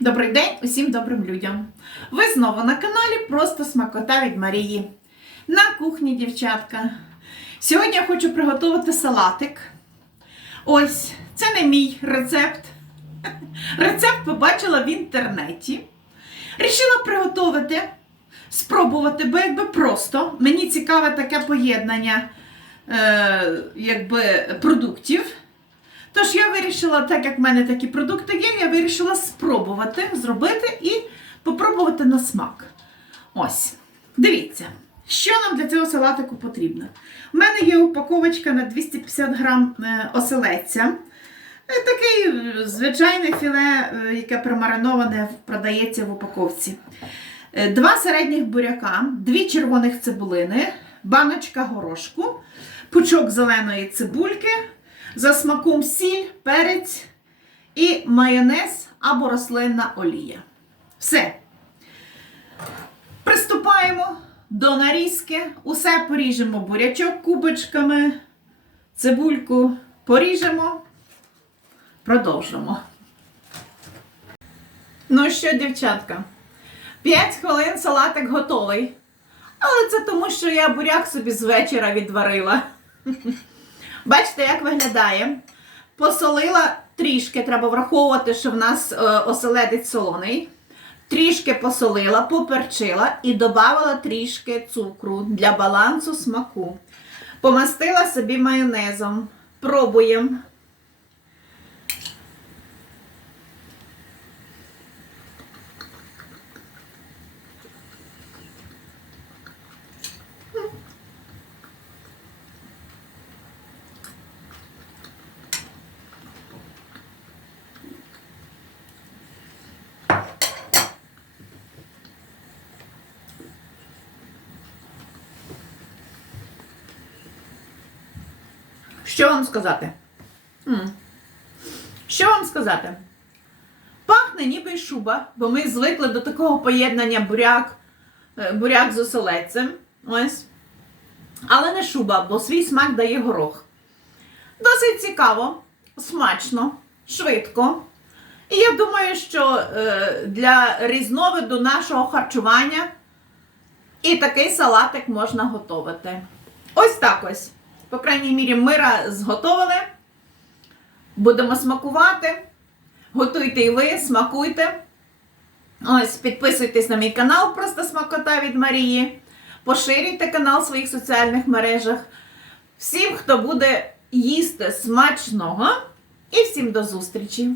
Добрий день усім добрим людям! Ви знову на каналі Просто Смакота від Марії. На кухні, дівчатка. Сьогодні я хочу приготувати салатик. Ось, це не мій рецепт. Рецепт побачила в інтернеті. Рішила приготувати, спробувати, бо якби просто. Мені цікаве таке поєднання е, якби, продуктів. Тож я вирішила, так як в мене такі продукти є, я вирішила спробувати зробити і попробувати на смак. Ось, дивіться, що нам для цього салатику потрібно. У мене є упаковочка на 250 грам е, оселедця. Е, Такий е, звичайне філе, яке промариноване, продається в упаковці. Два середніх буряка, дві червоних цибулини, баночка горошку, пучок зеленої цибульки, за смаком сіль, перець і майонез або рослинна олія. Все. Приступаємо до нарізки. Усе поріжемо бурячок кубочками, цибульку поріжемо, продовжимо. Ну що, дівчатка, 5 хвилин салатик готовий. Але це тому, що я буряк собі з вечора відварила. Бачите, як виглядає? Посолила трішки, треба враховувати, що в нас е, оселедець солоний. Трішки посолила, поперчила і додала трішки цукру для балансу смаку. Помастила собі майонезом. Пробуємо. Що вам сказати? Що вам сказати? Пахне ніби й шуба, бо ми звикли до такого поєднання буряк, е, буряк з оселедцем. Ось. Але не шуба, бо свій смак дає горох. Досить цікаво, смачно, швидко. І я думаю, що е, для різновиду нашого харчування і такий салатик можна готувати. Ось так ось. По крайній мірі, мира зготовили. Будемо смакувати. Готуйте і ви, смакуйте. Ось, підписуйтесь на мій канал Просто Смакота від Марії. Поширюйте канал в своїх соціальних мережах. Всім, хто буде їсти смачного. І всім до зустрічі!